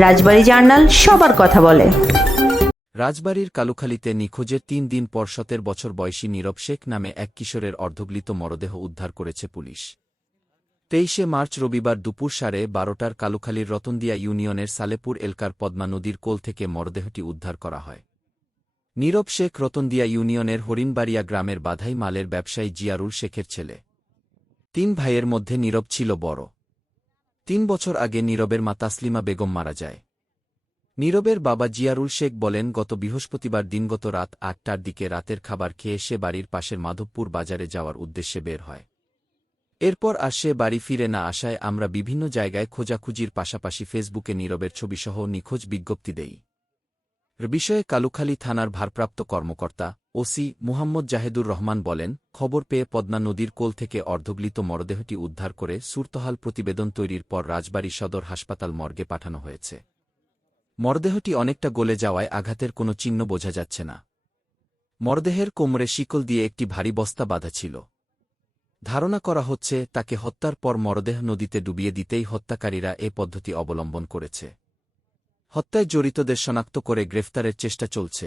রাজবাড়ী journal সবার কথা বলে। রাজবাড়ির কালুখালীতে নিখোঁজের তিন দিন পর সতের বছর বয়সী নীরব শেখ নামে এক কিশোরের অর্ধগলিত মরদেহ উদ্ধার করেছে পুলিশ। তেইশে মার্চ রবিবার দুপুর সাড়ে বারোটার কালুখালীর রতনদিয়া ইউনিয়নের সালেপুর এলকার পদ্মা নদীর কোল থেকে মরদেহটি উদ্ধার করা হয়। নীরব শেখ রতনদিয়া ইউনিয়নের হরিণবাড়িয়া গ্রামের বাধাই মালের ব্যবসায়ী জিয়ারুল শেখের ছেলে। তিন ভাইয়ের মধ্যে নীরব ছিল বড়। তিন বছর আগে নীরবের মা তাসলিমা বেগম মারা যায়। নীরবের বাবা জিয়ারুল শেখ বলেন, গত বৃহস্পতিবার দিনগত রাত আটটার দিকে রাতের খাবার খেয়ে সে বাড়ির পাশের মাধবপুর বাজারে যাওয়ার উদ্দেশ্যে বের হয়। এরপর আর সে বাড়ি ফিরে না আসায় আমরা বিভিন্ন জায়গায় খোঁজাখুঁজির পাশাপাশি ফেসবুকে নীরবের ছবিসহ নিখোঁজ বিজ্ঞপ্তি দেই। বিষয়ে কালুখালী থানার ভারপ্রাপ্ত কর্মকর্তা ওসি মুহাম্মদ জাহেদুর রহমান বলেন, খবর পেয়ে পদ্মা নদীর কোল থেকে অর্ধগলিত মরদেহটি উদ্ধার করে সুরতহাল প্রতিবেদন তৈরির পর রাজবাড়ী সদর হাসপাতাল মর্গে পাঠানো হয়েছে। মরদেহটি অনেকটা গলে যাওয়ায় আঘাতের কোনো চিহ্ন বোঝা যাচ্ছে না। মরদেহের কোমরে শিকল দিয়ে একটি ভারী বস্তা বাঁধা ছিল। ধারণা করা হচ্ছে, তাকে হত্যার পর মরদেহ নদীতে ডুবিয়ে দিতেই হত্যাকারীরা এ পদ্ধতি অবলম্বন করেছে। হত্যায় জড়িতদের শনাক্ত করে গ্রেফতারের চেষ্টা চলছে।